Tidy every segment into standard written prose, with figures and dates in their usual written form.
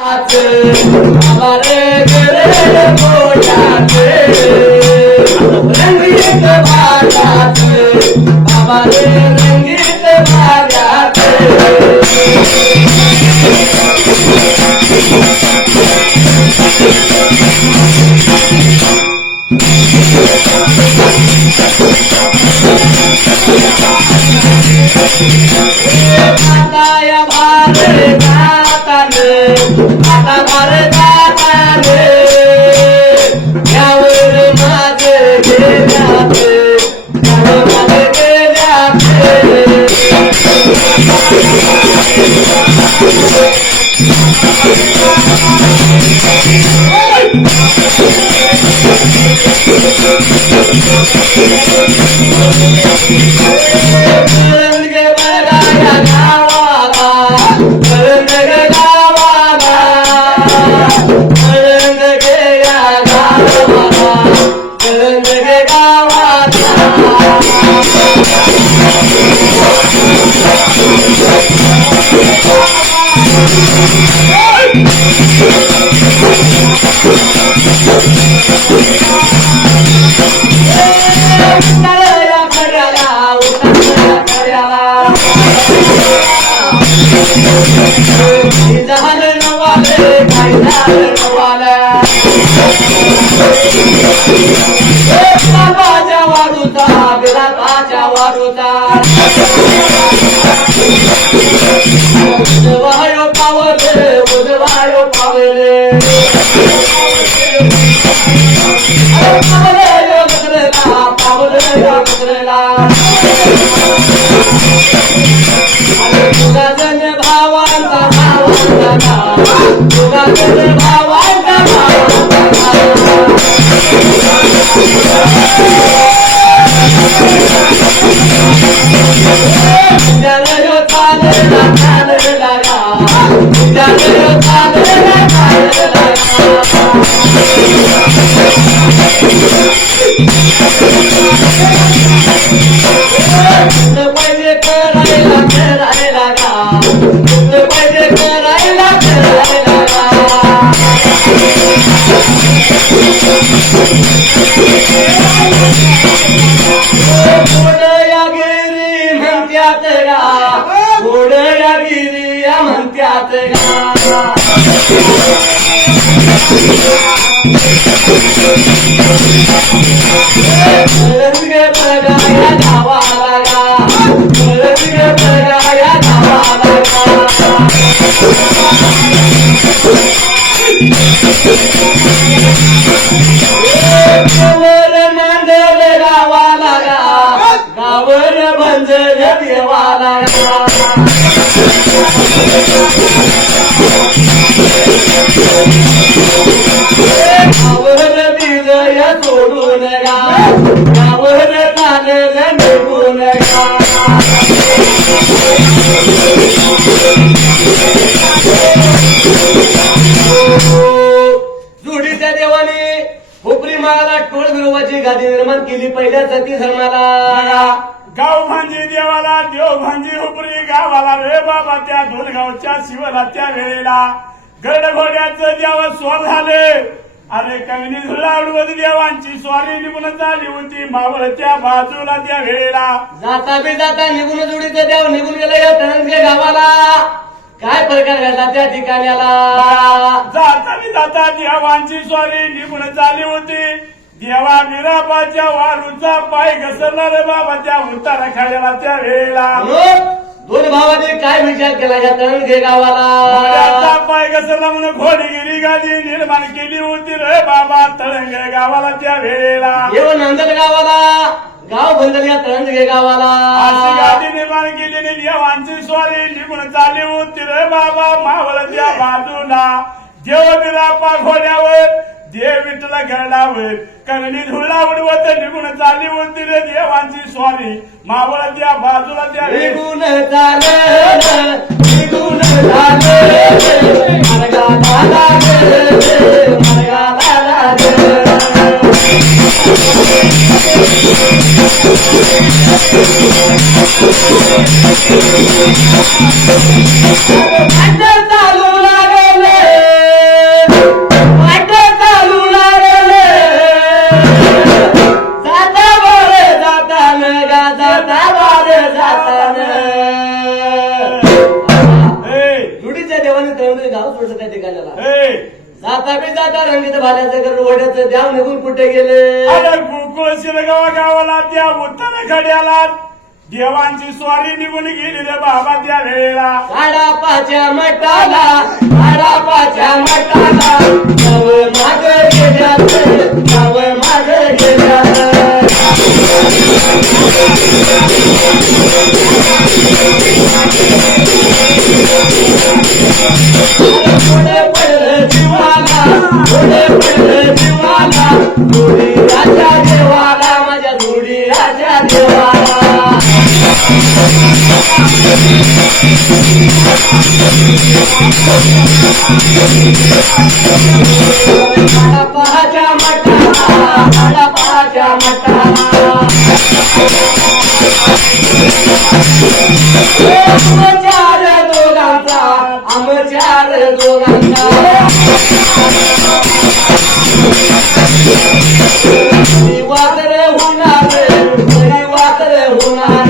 हमारे घरे मोजाते रंगीत भागाते हमारे रंगीत भागाते माताया भारे जाताने आता भारे जाताने यावर माझे गेल्याते यावर माझे गेल्याते जोडीच्या देवाने हुपरी माला टोळ विरोबाची गादी निर्माण केली पहिल्या सती धर्माला गाव भांजी देवाला देव भांजी हुपरी गावाला रे बाबा त्या धुलगावच्या शिवराच्या वेळेला गड घोड्याचं देव स्वर झाले अरे कंगनी झुलावडवत देवांची स्वारी निघून झाली होती मावळच्या बाजूला त्या वेळेला जाता बी जाता निघून जोडीचं देव निघून गेलं या तळंगे गावाला काय प्रकार घडला त्या ठिकाण्याला जाता बी जाता देवांची स्वारी निघून झाली होती देवा बिराबाच्या वारूचा पाय घसरला रे बाबा त्या उतारा खाड्याला त्या वेळेला दोन भावाने काय विचार केला या तळंगे गावाला पाय घसरला म्हणून घोडगिरी गादी निर्माण केली होती रे बाबा तळंगे गावाला त्या वेळेला येऊन नंदन गावाला गाव बंदल या तळंगे गावाला अशी गादी निर्माण केलेली देवांची स्वारी निघून चालली होती रे बाबा मावळच्या बाजूला देव बिरापा घोड्यावर देव विठला गरडावर कंगणी धुळा उडवत निघून चालली होती रे देवांची स्वारी मावळच्या बाजूला त्या निघून झालं निघून झालं मार्गाला चालू लागले म्हणून गाव सोडलं त्या ठिकाणाला. ए, जाता बी जाता रंगीत भाल्याचं घर वड्याचं द्याव निघून कुठे गेले. अरे गोकुळ शिरगाव गावाला त्या उत्तर खड्याला देवांची स्वारी निघून गेली रे बाबा त्या वेळेला. काडापाच्या मठाला काडापाच्या मठाला नव माग गेल्यात नव माग गेल्यात. पुढे पडलं जीवाला पुढे पडलं जीवाला जोडी राजा देवाला माझ्या जोडी राजा देवाला. काडापाच्या मठाला काडापाच्या मठाला आमचार दोघांचा आमचार दोघांचा. वादळ होणार वादळ होणार.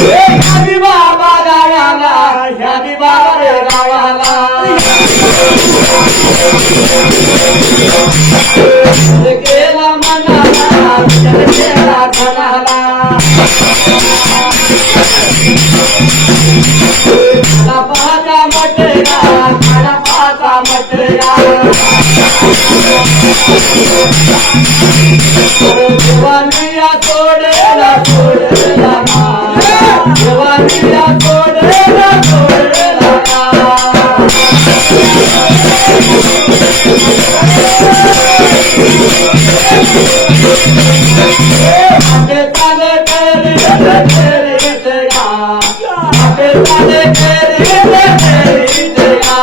ह्या बाबा गावाला ह्या बाबा रे गावाला. केला मनाला केला खणाला. काडापाचा मटरा काडापाचा मटरा. देवानिया सोडेला सोडेला देवानिया सोडेला सोडेला. आते ताले तेरे तेरे तेरा आते ताले तेरे तेरे तेरा.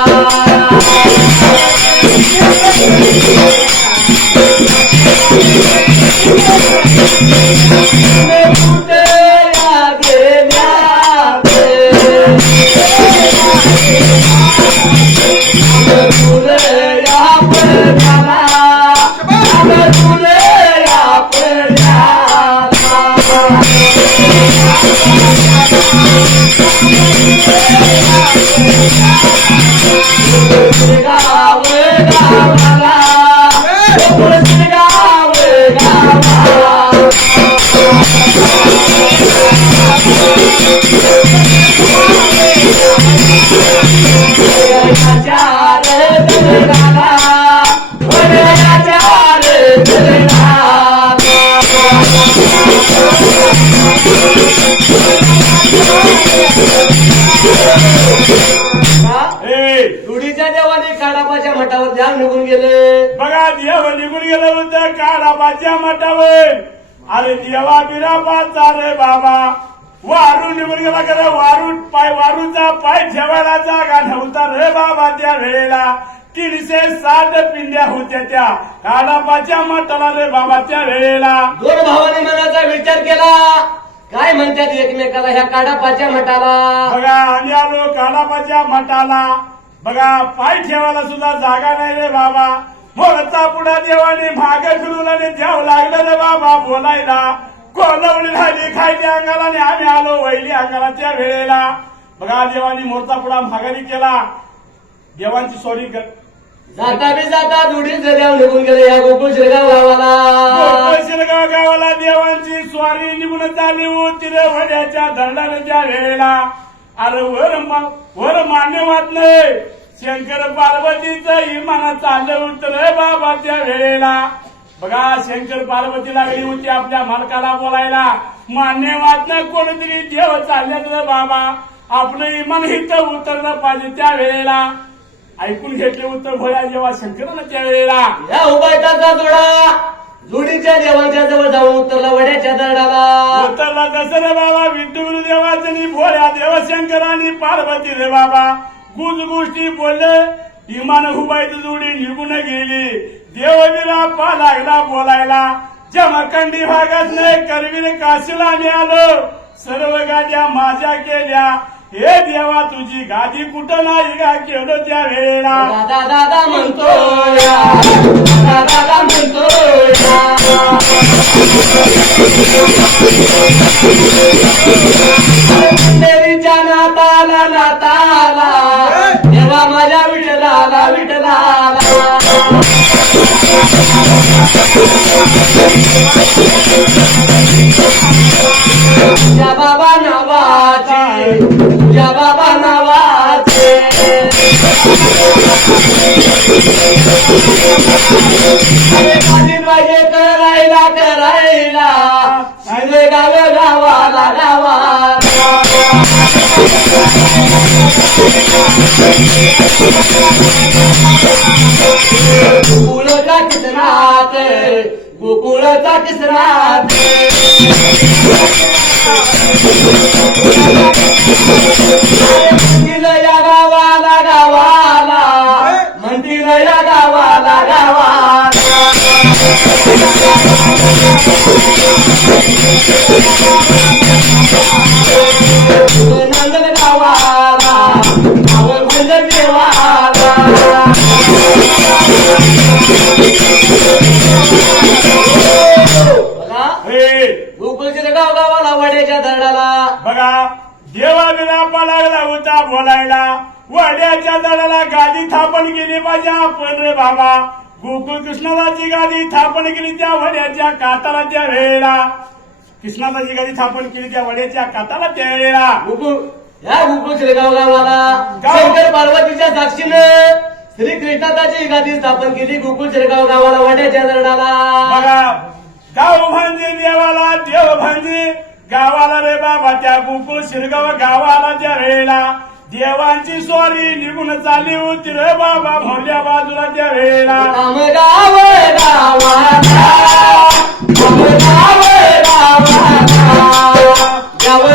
रुढीच्या देवाने काडापाच्या मठावर ध्यान निघून गेले. बघा देव निघून गेलं होतं काडापाच्या मठावर. अरे देवा बिरापाचा रे बाबा वारू निघून गेला खरं वारूचा पाय ठेवायला जागा नव्हता रे बाबा त्या वेळेला. 360 पिंड्या होत्या त्या काडापाच्या मठाला रे बाबा त्या वेळेला. दोन भावाने मनाचा विचार केला. काय म्हणतात एकमेकाला ह्या काडापाच्या मठाला. बघा आम्ही आलो काडापाच्या मठाला. बघा पाय ठेवायला सुद्धा जागा नाही रे बाबा. मोरचा पुढा देवाने माग फिरून आणि द्यावं लागलं रे बाबा बोलायला. कोलवडी राहिली खायच्या अंगाला आणि आम्ही आलो वैली अंगाला त्या वेळेला. बघा देवाने मोरचा पुढा माघारी केला. देवांची सॉरी जाता बी जाता जोडीचं देव निघून गेले या गोकुळ शिरगाव गावाला. शिरगाव गावाला देवांची स्वारी निघून चालली होती रे वड्याच्या दंडाच्या वेळेला. अरे वर मान्यवाद नाही शंकर पार्वतीचं इमाना चाललं होतं रे बाबा त्या वेळेला. बघा शंकर पार्वती लागली होती आपल्या मालकाला बोलायला. मान्यवाद न कोणतरी देव चालल्यात रे बाबा. आपलं इमान इथं उतरलं पाहिजे त्या वेळेला. ऐकून घेतले उत्तर भोळ्या जेव्हा शंकरानं त्या वेळेला. या उभायचा जोडा जोडीच्या देवांच्या जवळ जाऊन उतरला वड्याच्या दरडाला. उतरला कसं रे बाबा विठ्ठल देवाचं भोळ्या देवशंकरांनी पार्वती रे बाबा गुज गोष्टी बोलले. इमान हुबाईची जोडी निघून गेली. देववीरा पा लागला बोलायला. जमखंडी भागात नाही करवीर काशीला आम्ही आलो. सर्व गाद्या माझ्या केल्या. हे देवा तुझी गादी कुठं नाही का केलं त्या वेळेला. दादा दादा म्हणतो दादा म्हणतो पंढरीच्या तुझ्या बाबा नावाचे तुझ्या बाबा नावाचे अरे माझी पाहिजे करायला करायला शिवे गाव गावाला गावाला गोकुळचा किसनात गोकुळचा किसनात मंदिर या गावाला गावाला मंदिर या गावाला गावाला नंदन गावाला आवड भंजन देवाला गोकुळच्या गाव गावाला वाड्याच्या दरडाला बघा देवाला लागला होता बोलायला वाड्याच्या दडाला गादी थापण केली माझ्या आपण रे बाबा गोकुळ कृष्णाची गादी थापण केली त्या वड्याच्या काताला त्या वेळेला कृष्णाची गादी थापण केली त्या वड्याच्या काताला त्या वेळेला गोकुळ या गोकुळच्या गाव गावाला शंकर पार्वतीच्या साक्षीनं श्रीकृष्णाची गादी स्थापन केली गोकुळ शिरगाव गावाला वाड्याच्या दरडाला बघा गाव भांजे देवाला देव भांजे गावाला रे बाबा त्या गोकुळ शिरगाव गावाला त्या वेळेला देवांची स्वारी निघून चालली होती रे बाबा भोवल्या बाजूला त्या वेळेला गाव गावाला गाव गावाला गाव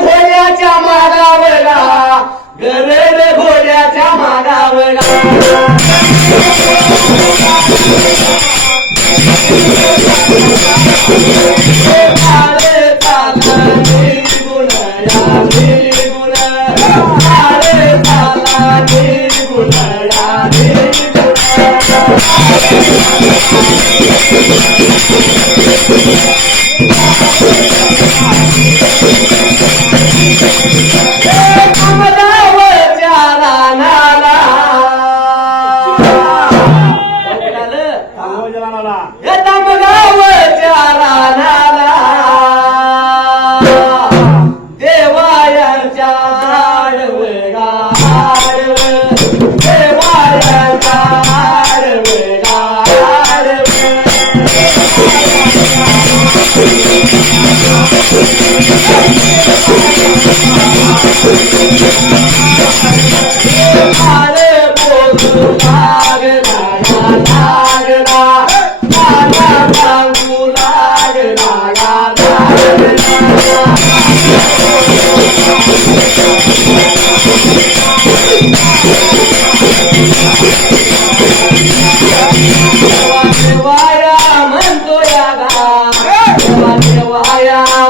घोड्याच्या मागावला गरे घोड्याच्या मागावला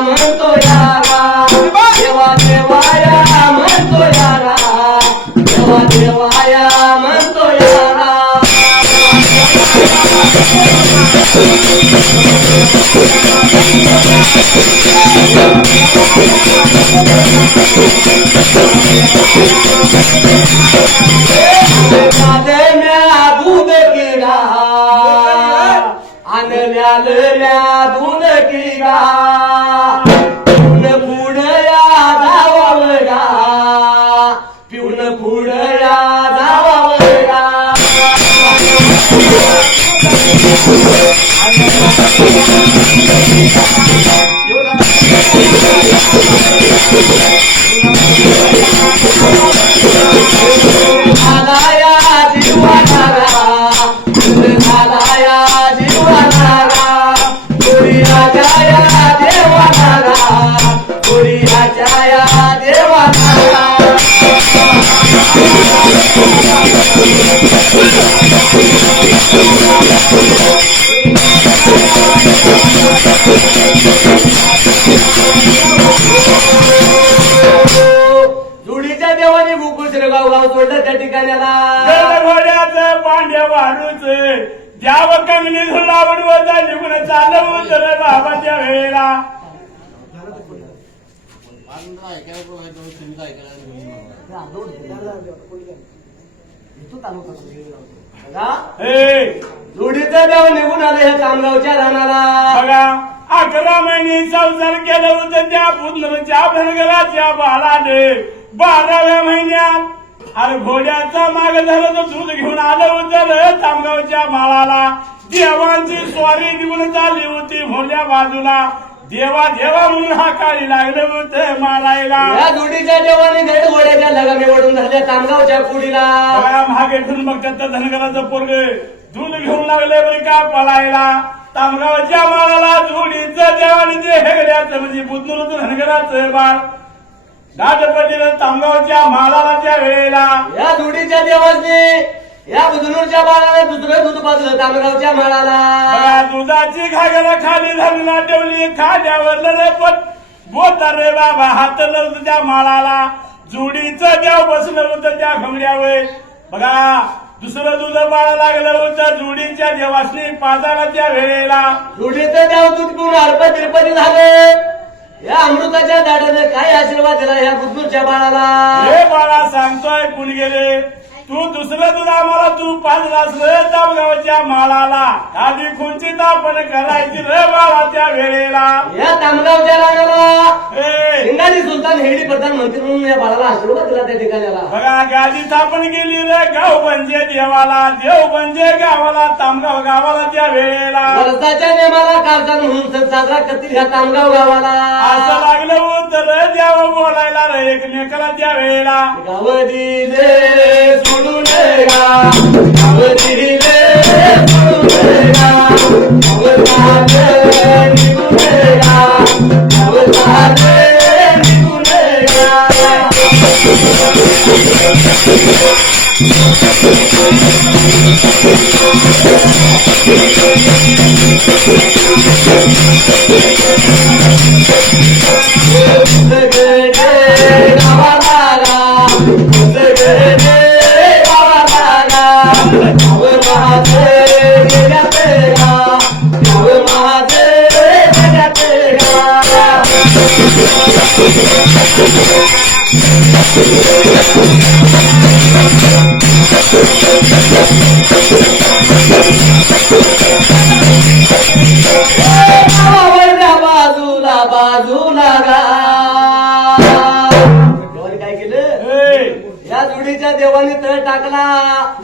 म्हणतो दूध किडा आणल्या दूध किडा पिऊन पुढया जावावरा पिऊन पुढया जावावरा आलाया जीवानारा आलाया जीवानारा गोरियाच्या देवानारा गोरियाच्या देवानारा जुडीच्या देवाने गोकुळ शिरगाव गाव सोडलं त्या ठिकाण्याला घोड्याचं पांड्या वाढूच ज्याव कंगणी झुलावून वजा निघून चालवू तर बाबाच्या वेळेला जोडीचं देव निघून आलं ह्या कामगावच्या रानाला बघा 11 महिने संसार केलं होतं त्या पुतलच्या धनगराच्या बाळाने 12व्या महिन्यात अरे घोड्याचा माग झालं तर दूध घेऊन आलं होतं तामगावच्या माळाला देवांची स्वारी निघून चालली होती भोरल्या बाजूला देवा देवा म्हणून हाकाळी लागलं होतं मारायला या जोडीच्या देवाने गड घोड्याच्या लगाने वडून धरल्या तामगावच्या पुढीला मागे ठेवून मग त्याचं धनगराचं पोरग दूध घेऊन लागले बरी का पळायला तामगावच्या माळाला जोडीचं देवाने जे हेगड्याचं म्हणजे बुद्धूरचं धनगराचं बाळ दाटपतीनं तामगावच्या माळाला त्या वेळेला या जोडीच्या देवाने या बुधनूरच्या बाळाला दुसरं दूध पाजलं तामगावच्या माळाला बघा, दुधाची घागरा खाली धरला ठेवली खाद्यावर लढपट बोत रे बाबा हात लावून त्या माळाला जोडीचं देव बसलं होतं त्या घमड्यावर बघा दुसरं दूध बाळा लागलं होतं जोडीच्या देवासनी पाजाला त्या वेळेला जोडीचं देव दूध पिऊन अर्पण तिरपती झाले या अमृताच्या दाटाने काय आशीर्वाद दिला या बुद्धूरच्या बाळाला हे बाळा सांगतोय कुणी गेले तू दुसरं दूध आम्हाला तू पाजलास रे तामगावच्या माळाला आधी खुंची तापण करायची रे बाळा त्या वेळेला या तामगावच्या रानाला ए इंगाजी सुलतान हेडी प्रधानमंत्री म्हणून या बाळाला आशीर्वाद दिला त्या ठिकाणाला बघा गादी स्थापन केली रे गाव म्हणजे देवाला देव म्हणजे गावाला तामगाव गावाला त्या वेळेला वर्षाच्या नियमाला कारखान म्हणून सण साजरा करतील ह्या तामगाव गावाला असं लागलं होतं रे देवा बोलायला रे एकमेकाला त्या वेळेला गाव दिले सोडून गा गाव दिले सोडून गा गाव झाले निघून गा गाव झाले निघून गा बाजूला बाजूला गा देवाने काय केलं या जोडीच्या देवाने तळ टाकला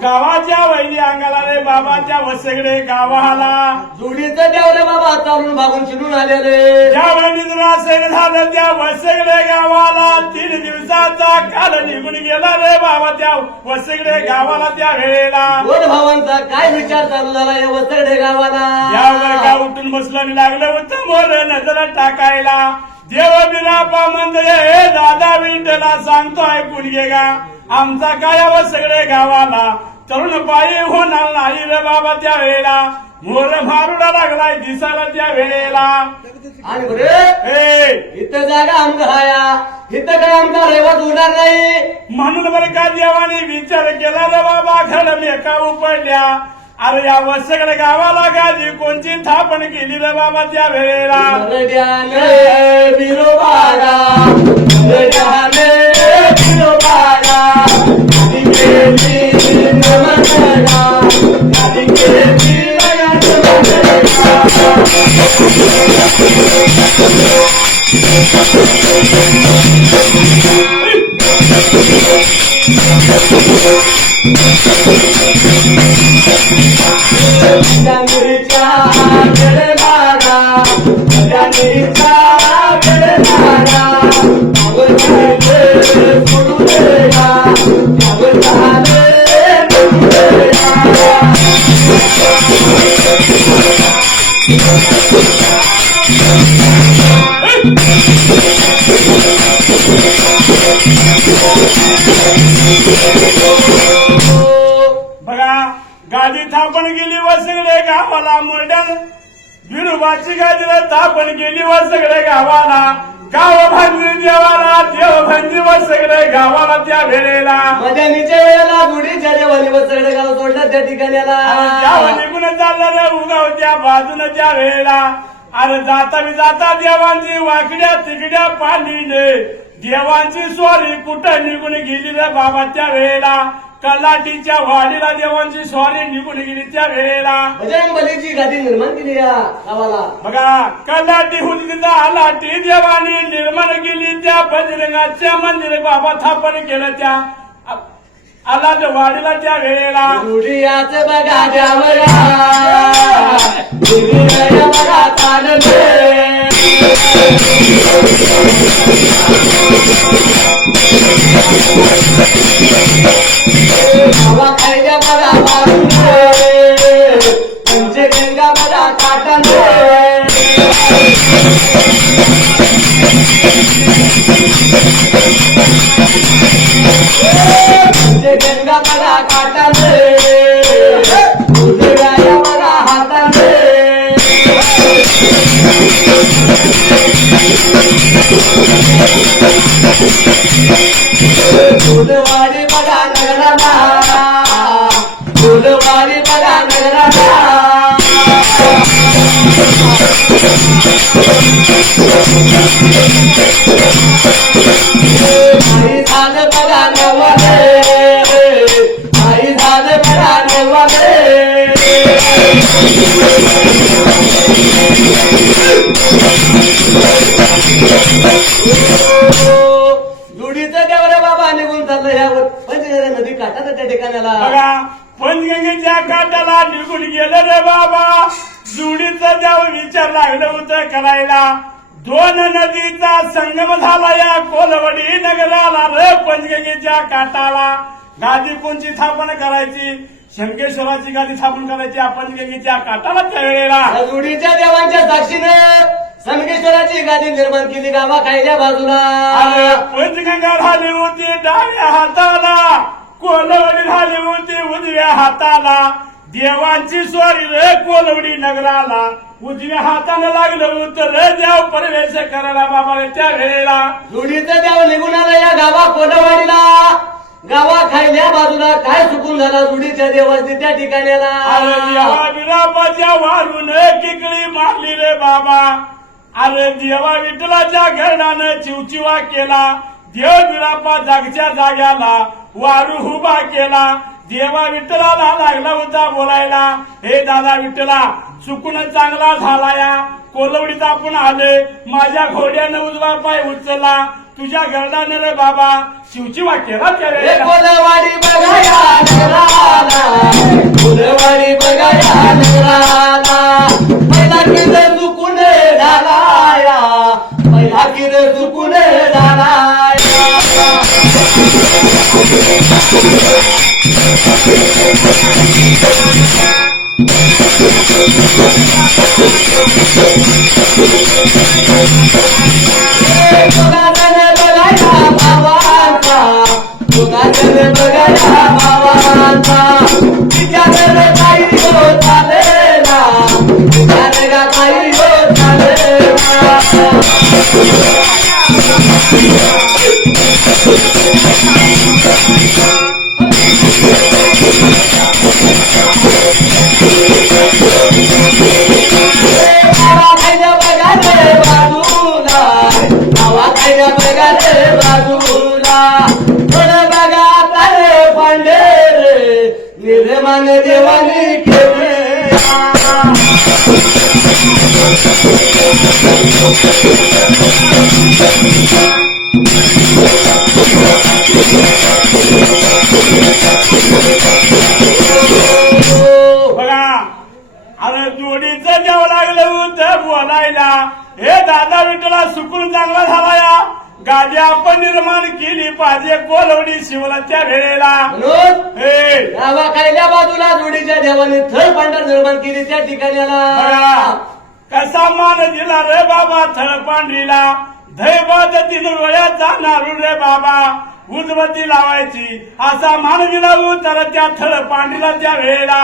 गावाच्या वैली अंगाला रे बाबाच्या वसगडे गावाला जोडीचं देवले बाबा चालून भागून चिडून आलेले ज्या वैलीतून असेल झालं त्या वसगडे गावाला 3 दिवसाचा काल निघून गेला रे बाबा त्या वसगडे गावाला त्या वेळेला दोन भावांचा काय विचार चालू झाला या वसगडे गावाला यावर का उठून बसलं आणि लागलं होतं मोर नजर टाकायला देव बिरापा मंदिर हे दादा विठ्ठला सांगतो ऐकून घे गा आमचा काय सगळे गावाला तरुण पायी होणार नाही रे बाबा त्या वेळेला मोर मारुडा लागलाय दिसायला त्या वेळेला आणि बरे इथं जागा आमचा हाया इथं काय आमचा रेवाज होणार नाही म्हणून बरं का देवाने विचार केला रे बाबा खरं मेका उपडल्या अरे या सगळ्या गावाला गादी कोणची थापण केली रे बाबा त्या वेळेला मरड्याने बिरोबाला मरड्याने बिरोबाला आधी केली नमनला आधी केली जानीचा गडे मारा जानीचा गडे मारा आवड झाले सोडू देगा आवड झाले सोडू देगा बघा गादी थापण केली व सगळे गावाला मोठ्यान बिरुबाची गादीला थापण केली व सगळे गावाला गाव भांजरी देवाला देव भांजरी व सगळे गावाला त्या वेळेला मध्यानीच्या वेळेला गुढीच्या देवाने व सगळे गाव सोडलं त्या ठिकाण्याला गाव निघून चाललं रे उगाव त्या बाजून त्या वेळेला अरे जाता देवांची वाकड्या तिकड्या पाणीने देवांची स्वारी कुठं निघून गेली रे बाबा त्या वेळेला कलाटीच्या वाडीला देवांची स्वारी निघून गेली त्या वेळेला बजरंगबलीची गादी निर्माण केली या गावाला बघा कलाटी हुलकीचा लाटी देवानी निर्माण केली त्या बजरंगाच्या मंदिर बाबा थापण केलं त्या आला वाडीला त्या वेळेला गुढियाच बघा द्यावरा गुढिया बघा काढले बाबा खायच्या बघा मारुले पंचगंगा बघा काटले पंचगंगा बघा काटले गुढिया बघा हाताले फुलवाडी बघा नगराला फुलवाडी बघा नगराला आई झालं बघा नवाले आई झालं बघा नवाले जुडीचं देवरे बाबा निघून चाललं ह्यावर पंचगंगा नदी काठात त्या ठिकाणाला बघा पंचगंगेच्या काठाला निघून गेलं रे बाबा जुडीचं देव विचार लागलं होतं करायला दोन नदीचा संगम झाला या कोलवडी नगराला रे पंचगंगेच्या काठाला गादी कोणची स्थापन करायची शंकेश्वराची गादी स्थापन करायची या पंचगंगेच्या काठाला त्या वेळेला जुडीच्या देवांच्या साक्षीनं संकेश्वराची गादी निर्माण केली गावा खायच्या बाजूला अरे पंचगंगा झाली होती डाव्या हाताला कोलवडी झाली होती उजव्या हाताला देवांची स्वारी रे कोलवडी नगराला उजव्या हाताने लागलं होतं रे देव प्रवेश करायला बाबा रे त्या वेळेला जुडीचं देव निघून आलं या गावा कोलवाडीला गावा खायल्या बाजूला काय चुकून झाला जुडीच्या देवाची त्या ठिकाणाला अरे देवा बिराबाच्या वारून किकळी मारली रे बाबा अरे देवा विठ्ठलाच्या घरणानं चिवचिवा केला देव बिरापा जागच्या जाग्याला वारू उभा केला देवा विठ्ठलाला लागला होता बोलायला हे दादा विठ्ठला चुकून चांगला झाला या कोलवडीत आपण आले माझ्या घोड्यानं उजवा पाय उचलला तुझ्या घरडाने रे बाबा शिवचिवा केला त्या वेळेला कोलवाडी बघाया नगराला कोलवाडी बघाया नगराला पहिला किर चुकून झालाया पहिला किर चुकून झालाया तुगाजन बघाया भावांचा तुगाजन बघाया भावांचा विचार काही हो चालेला विचार काही हो चालेला बघा अरे जोडीचं जेव लागलं होतं बोलायला हे दादा विठ्ठला सुकून चांगला झाला या गादी आपण निर्माण केली पाहिजे कोलवडी शिवलाच्या वेळेला म्हणून हे गावा कायल्या बाजूला जोडीच्या देवाने थळ पांढर निर्माण केली त्या ठिकाणी बघा आला. कसा मान दिला रे बाबा थळ पांढरीला दैवात 3 वेळा जाणार रे बाबा उजवती लावायची असा मान दिला तर त्या थळ पांढरीला त्या वेळेला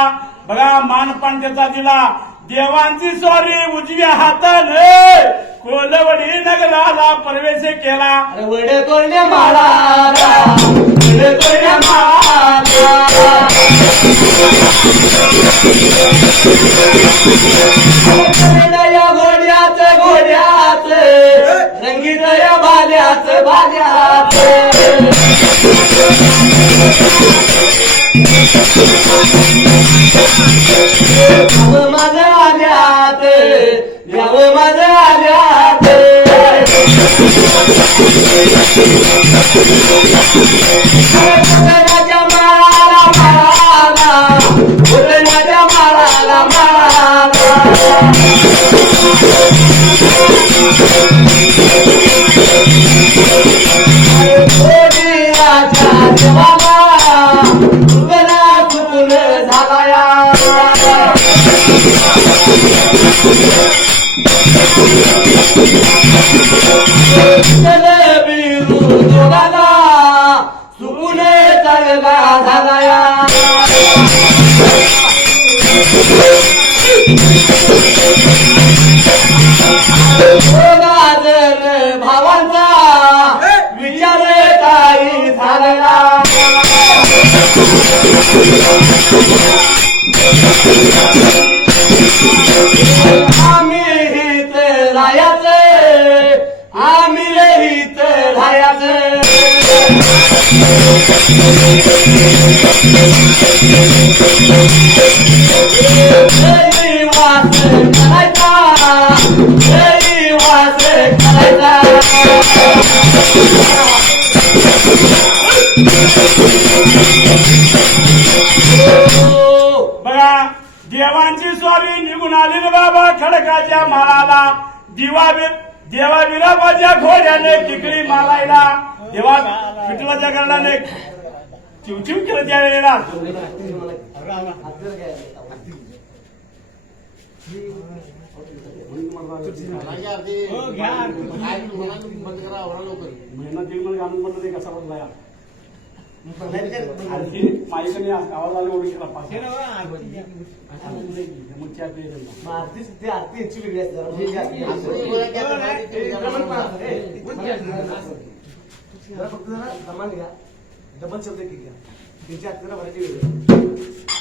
बघा मान पांढऱ्याचा दिला देवांची स्वारी उजव्या हाताने कोलवडी नगराला प्रवेश केला अरे वडे तोरण्या माळाला, वडे तोरण्या माळाला. या घोड्याच घोड्याच रंगीत या भाल्याच भाल्याच माझं आल्यात याव माझं आल्यात उदनाच्या माळाला माळाला उदनाच्या माळाला माळाला राजा देवाला उदना चुकून झाला या बिरू दोघाला चुकून चांगला झाला या गाजर भावांचा विचार काही झाला आम्ही हित रायाचं आम्ही हित रायाचं जरी वास करायचा जरी वास करायचा बघा देवांची स्वारी निघून आली रे बाबा खडकाच्या माळाला देवा विराबाच्या घोड्याने टिकली मालायला देवा विठ्ठलाच्या करणाने चिवचिव केलं त्या वेळेला महिना 1.5 महिना घालून म्हणलं ते कसा बदला या माझ्याकडे आवाज आला ओळखी केला पाच मग त्या आरती यांची वेगळी असते फक्त जरा दमान घ्या डबल शब्द की घ्या त्यांची आरती जरा भरायची वेगळी